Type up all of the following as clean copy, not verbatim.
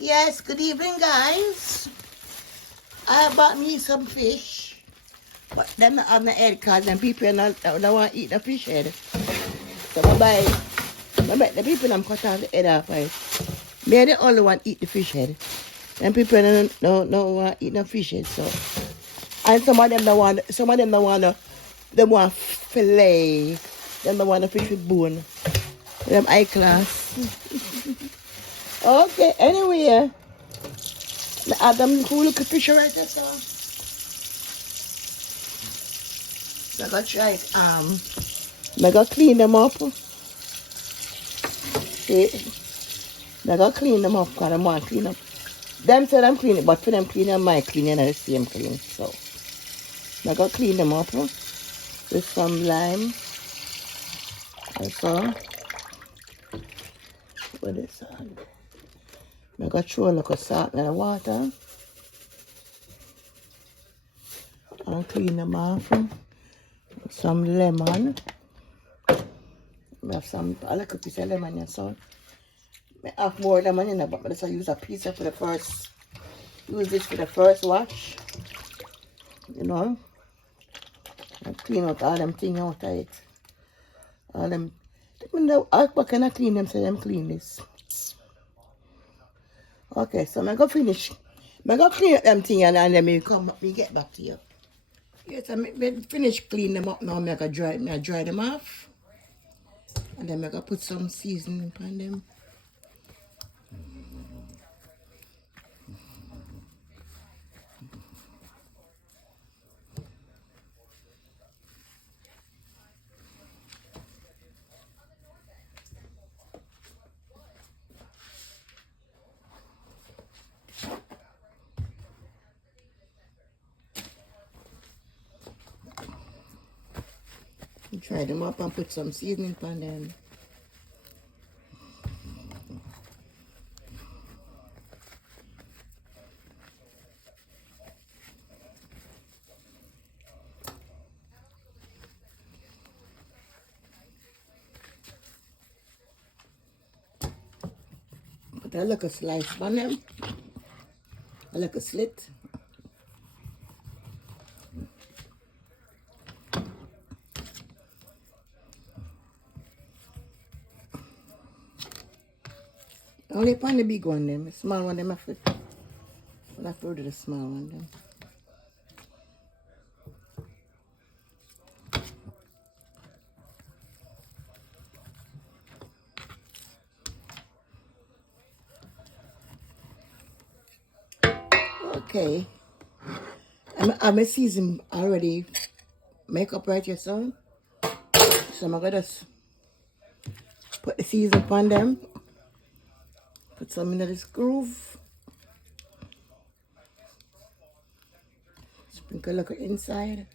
Yes, good evening, guys. I bought me some fish, but them not have the head because them people don't want to eat the fish head. So I buy the people them cut off the head off it. Me the only one eat the fish head. Them people don't want to eat the fish head. So, and some of them don't want they want fillet. Them don't want the fish with bone. Them high class. Okay, anyway. I have them cool looking fish right there, so I gotta try it. I gotta clean them up. See? I gotta clean them up because I want to clean up. Them say them clean it, but for them clean them, my cleaning are the same clean. So I gotta clean them up with some lime. Also, with this I gotta throw a little salt in the water and clean them off. Some lemon. I have a little piece of lemon and salt. I have more lemon in it, but I just use a piece for the first. Use this for the first wash. You know. And clean out all them things out of it. All them. What can I clean them so them clean this? Okay, so I'm gonna finish. I'm gonna clean up them things and then me get back to you. Yes, I finish clean them up now. I'm gonna dry them off. And then I'm gonna put some seasoning on them. Dry them up and put some seasoning on them. Put a little slice on them. A little slit. Only upon the big one them. The small one them I have to do the small one them. Okay. I'm a season already make up right here, son. So I'm gonna just put the season upon them. Put some in this groove. Sprinkle a little inside.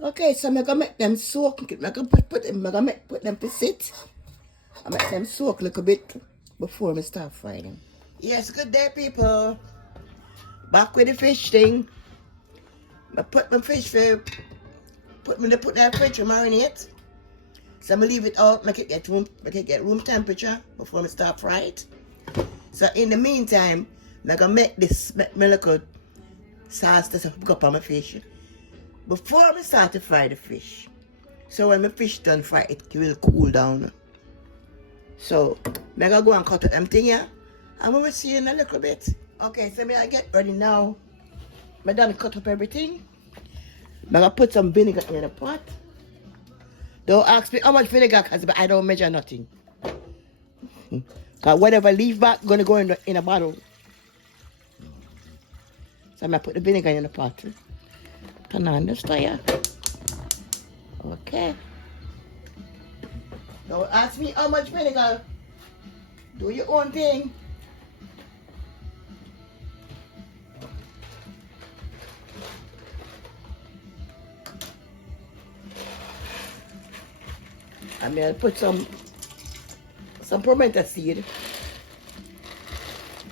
Okay, so I'm gonna make them soak. I'm gonna put them to sit. I make them soak a little bit before I start frying them. Yes, good day, people. Back with the fish thing. I put my fish for put that fridge to marinate. So I'm gonna leave it out, make it get room temperature before I start fry it. So in the meantime, I'm gonna make my little sauce to go up on my fish before I start to fry the fish. So when my fish done fry, it will cool down. So I'm gonna go and cut them thing here, and we will see you in a little bit. Okay, so I get ready now. I done cut up everything. I'm gonna put some vinegar in the pot. Don't ask me how much vinegar, cause I don't measure nothing. Cause whatever leave back gonna go in a bottle. So I'm gonna put the vinegar in the pot. Turn on the fire. Okay. Don't ask me how much vinegar. Do your own thing. I'm gonna put some pimento seed.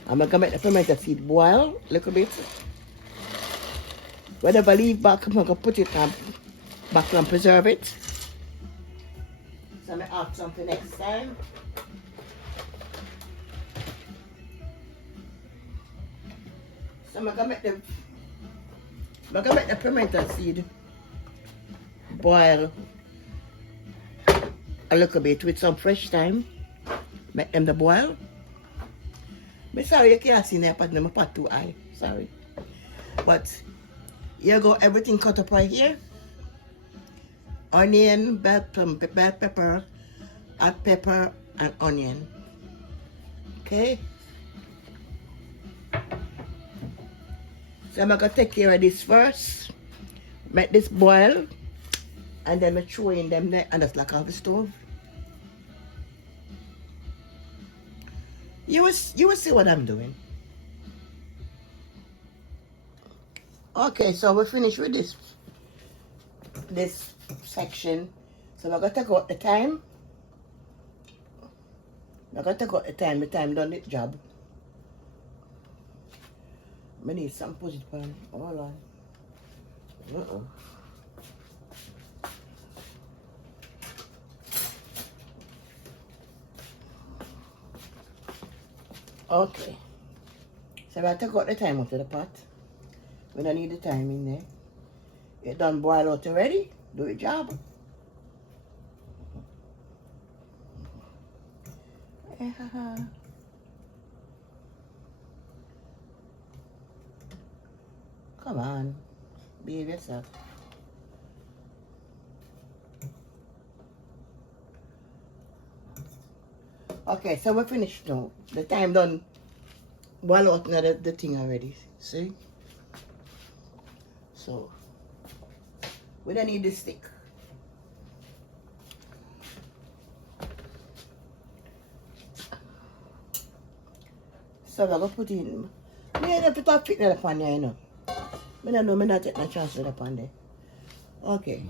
I'm gonna make the pimento seed boil a little bit. Whatever leave back, I'm gonna put it back and preserve it. So I'm gonna add something next time. So I'm gonna make the pimento seed boil a little bit with some fresh thyme. Make them the boil. But sorry, you can't see that pot, my pot too high. Sorry. But here go everything cut up right here. Onion, bell pepper, hot pepper, and onion. Okay? So I'm gonna take care of this first. Make this boil. And then I throw in them there and just like off the stove. You will see what I'm doing. Okay, so we're finished with this section. So we're gonna take out the thyme. We're gonna take out the thyme. The thyme done its job. I need some put it on. Hold on. Okay. So I take out the thyme out of the pot. We don't need the thyme in there. It done boil out already. Do your job. Come on. Behave yourself. Okay, so we're finished now. The thyme done boil out now the thing already. See? So we don't need the stick. So I'm gonna put in. I have to fit in the pan there, you know. I don't know, I not take no chance with the pan there. Okay.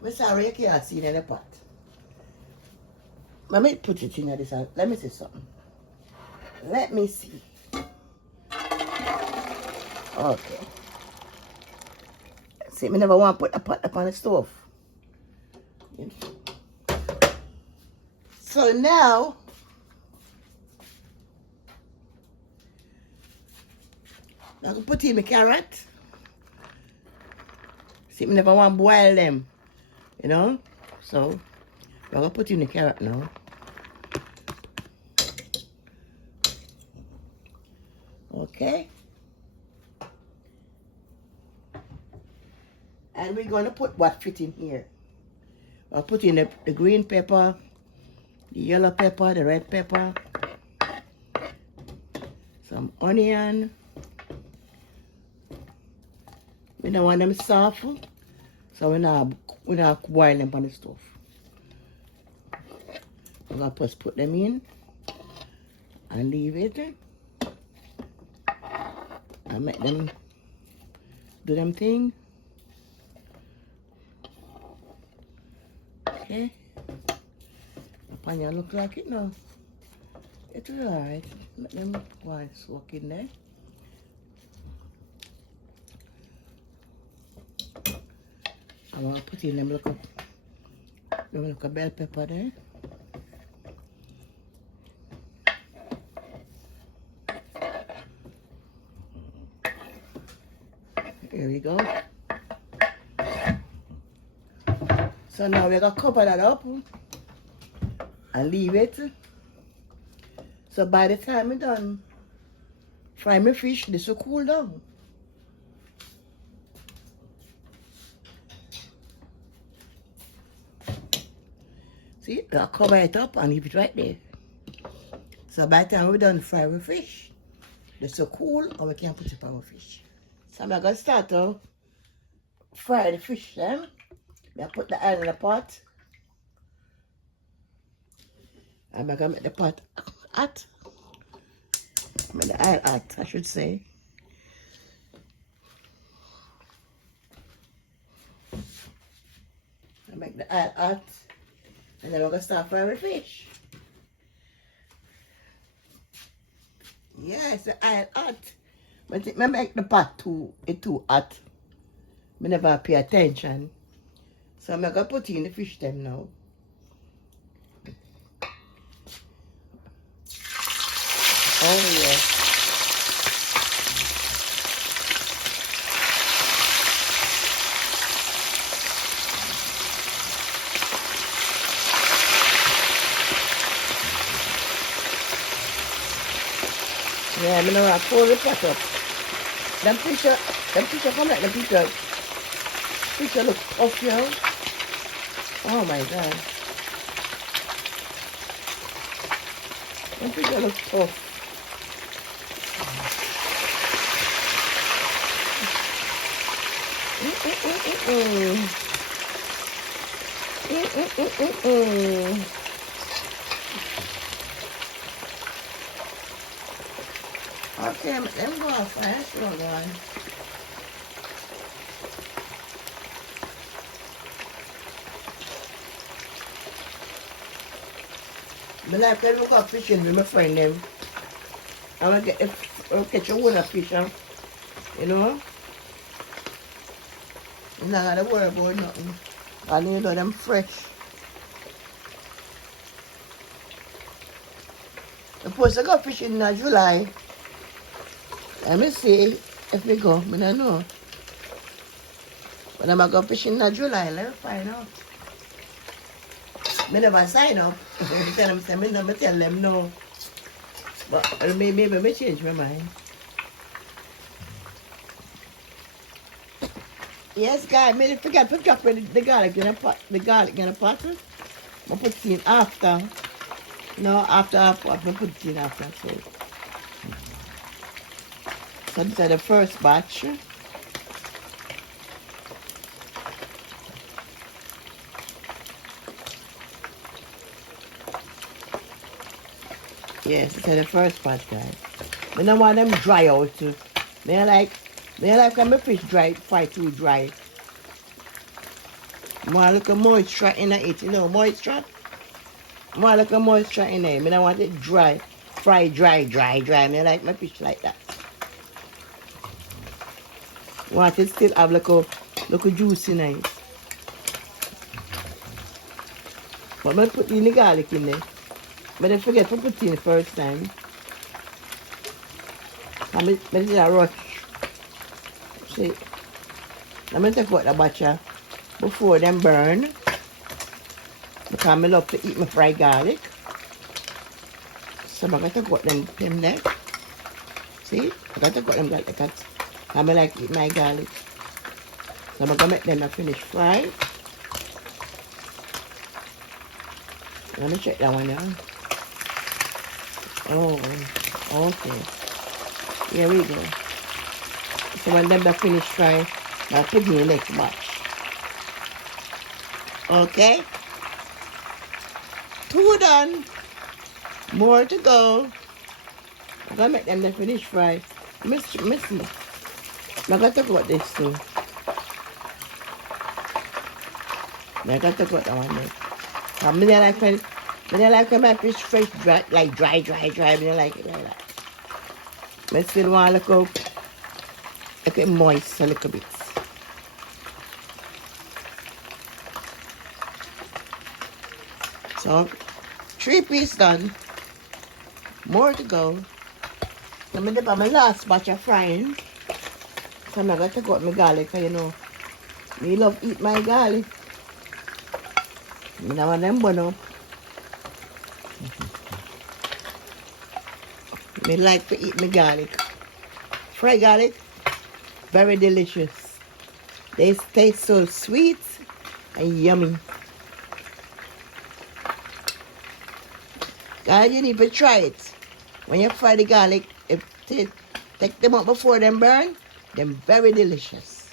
We're sorry you can't see it in the pot. Let me put it in this. Let me see something. Let me see. Okay. See, me never want to put a pot up on the stove. So now, I'm going to put in my carrot. See, me never want to boil them. You know? So, I'm going to put in the carrot now. Okay. And we're going to put what fit in here. I'll put in the green pepper, the yellow pepper, the red pepper, some onion. We don't want them soft, so we're not boiling them on the stove. We're going to just put them in and leave it and make them do them thing. Okay. The panya look like it now. It's alright. Let them go and soak in there. I'm gonna put in them little bell pepper there. Here we go. So now we're gonna cover that up and leave it. So by the time we're done fry my fish, this will cool down. See, I'll cover it up and leave it right there. So by the time we're done fry our fish, this will cool and we can put it on our fish. So I'm gonna start to fry the fish then. I put the oil in the pot. I'm gonna make the pot hot. Make the oil hot, I should say. I make the oil hot. And then we're gonna start frying the fish. Yes, the oil hot. But I make the pot too hot. I never pay attention. So I'm gonna put in the fish them now. Oh yeah. Yeah, I'm gonna pour the pot up. Them fish come like the fish look tough, you know. Oh my god. Them fish look tough. Okay, let them go off fast, hold on. But like I look up fishing with my friend them. I'm gonna catch a whole of fish, you know? You're not gonna worry about nothing. And you know them fresh. I'm supposed to go fishing in July. Let me see if we go. I don't know. But I'm going to go fishing in July. Let me find out. I never sign up. I tell them no. But maybe I change my mind. Yes, guys, I forgot to drop the garlic in a pot. The garlic in a pot. I put it in after. No, after I put it in after. So this is the first batch. Yes, this is the first batch, guys. I don't want them dry out too. They like when my fish dry, fry too dry. More like a moisture in it, you know, moisture. More like a moisture in there. I don't want it dry, fry dry. I like my fish like that. Want it still have like a juice in it. But I put in the garlic in there. But I forget to put in the first time. I did a rush. See, I'm going to take out the batcher before them burn. Because I love to eat my fried garlic. So I'm going to take out them there. See, I'm going to take out them garlic because I like to eat my garlic. So I'm going to make them a finish fry. Let me check that one out. Oh, okay. Here we go. So when them are finished frying, I'll put in the next batch. Okay? 2 done. More to go. I'm gonna make them the finished fry. Miss me. I'm gonna talk about this too. I'm gonna talk about that one next. Me don't like when my fish fresh, dry, like dry. Me don't like it like that. I still want to look up, make it moist a little bit. So, 3-piece done. More to go. So, I'm dip on my last batch of frying. So, I'm going to take out my garlic, you know. Me love eat my garlic. I don't want them bun up. Me like to eat my garlic. Fried garlic, very delicious. They taste so sweet and yummy. Guys, you need to try it. When you fry the garlic, take them out before them burn. They're very delicious.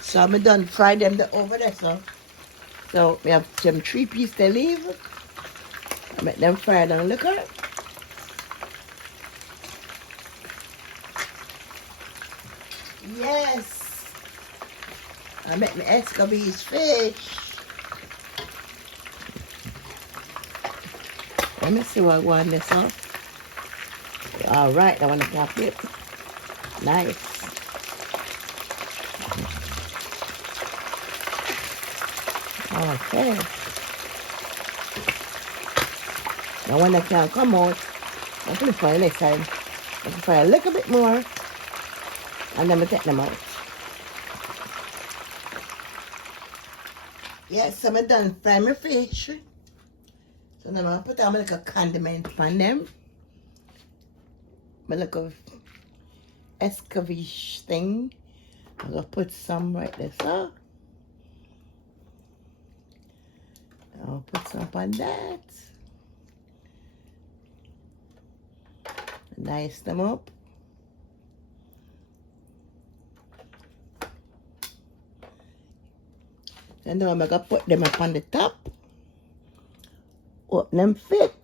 So I'm done fry them over there. So we have some 3-piece to leave. I make them fry down liquor. Yes. I make my escabeche fish. Let me see what I want this off. All right, I want to top it. Nice. Okay. Now when I can come out, I'm going to fry next time. I can fry a little bit more. And then we take them out. Yes, I'm done frying my fish. So now I'm going to put on my little condiment on them. My little escabeche thing. I'm going to put some right there, so. I'll put some on that. Nice them up. And now I'm going to put them up on the top. Open them fit.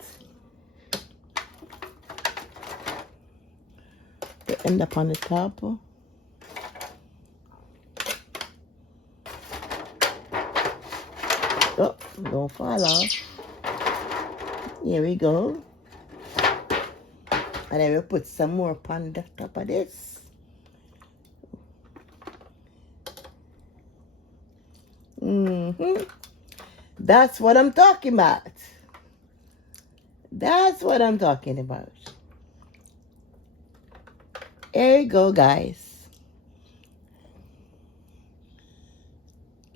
Put them up on the top. Oh, don't fall off. Here we go. And then we'll put some more upon the top of this. That's what I'm talking about. That's what I'm talking about. There you go, guys.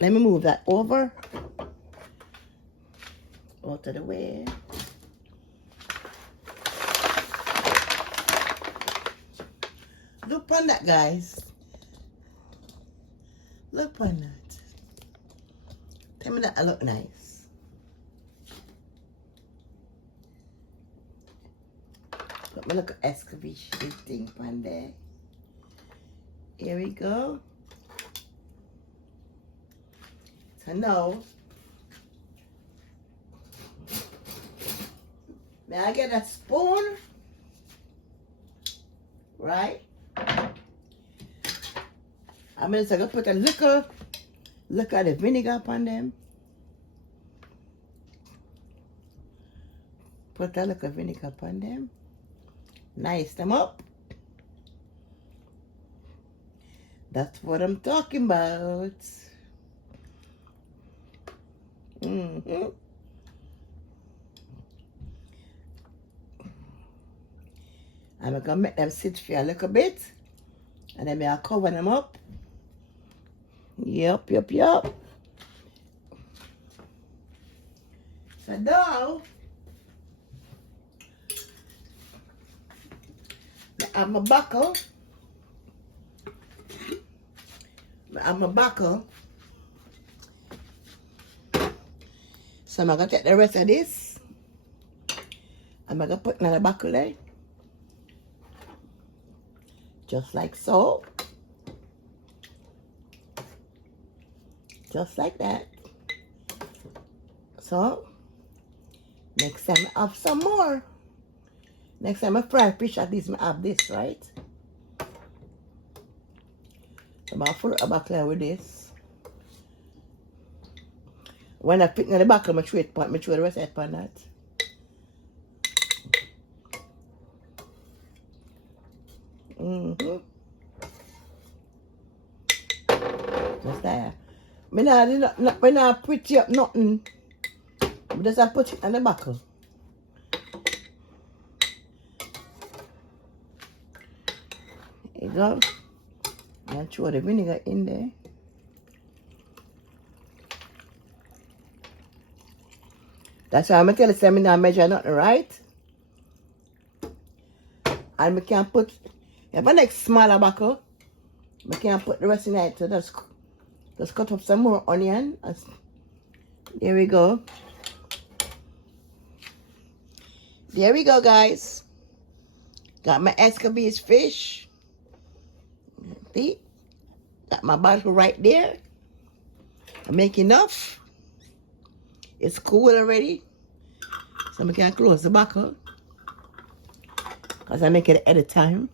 Let me move that over. Out of the way. Look on that, guys. Look on that. Tell me that I look nice. Put my little escabeche thing on there. Here we go. So now, may I get a spoon? Right? I'm just going to put a little of the vinegar upon them. Put a little vinegar upon them. Nice them up. That's what I'm talking about. I'm going to make them sit for a little bit. And then I'll cover them up. Yup. So now, I have my buckle. So I'm going to take the rest of this. I'm going to put another buckle there. Just like so. Just like that. So, next time I have some more. Next time I fry fish, at least I have this, right? I'm going to fill up the buckle with this. When I pick in the buckle, I throw the rest upon that. Just there. I not pretty up nothing. I just have put it in the buckle. There you go. And throw the vinegar in there. That's why I'm going to tell you, I'm not measure nothing, right? And I can put, if I like smaller buckle, I can put the rest in it. So just cut up some more onion. There we go. There we go, guys. Got my escabeche fish. See? Got my bottle right there. I make enough. It's cool already. So I can close the buckle. Because I make it at a time.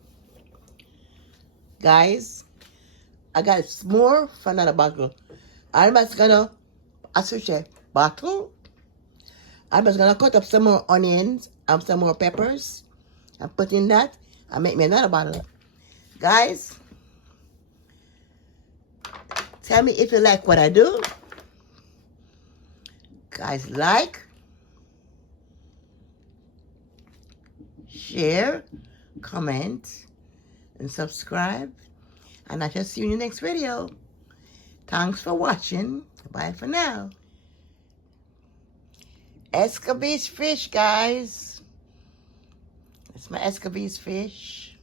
Guys, I got more for another buckle. I'm just gonna switch a bottle. I'm just gonna cut up some more onions and some more peppers and put in that and make me another bottle. Guys, tell me if you like what I do. Guys, like, share, comment, and subscribe. And I shall see you in the next video. Thanks for watching. Bye for now. Escabeche fish, guys. It's my escabeche fish.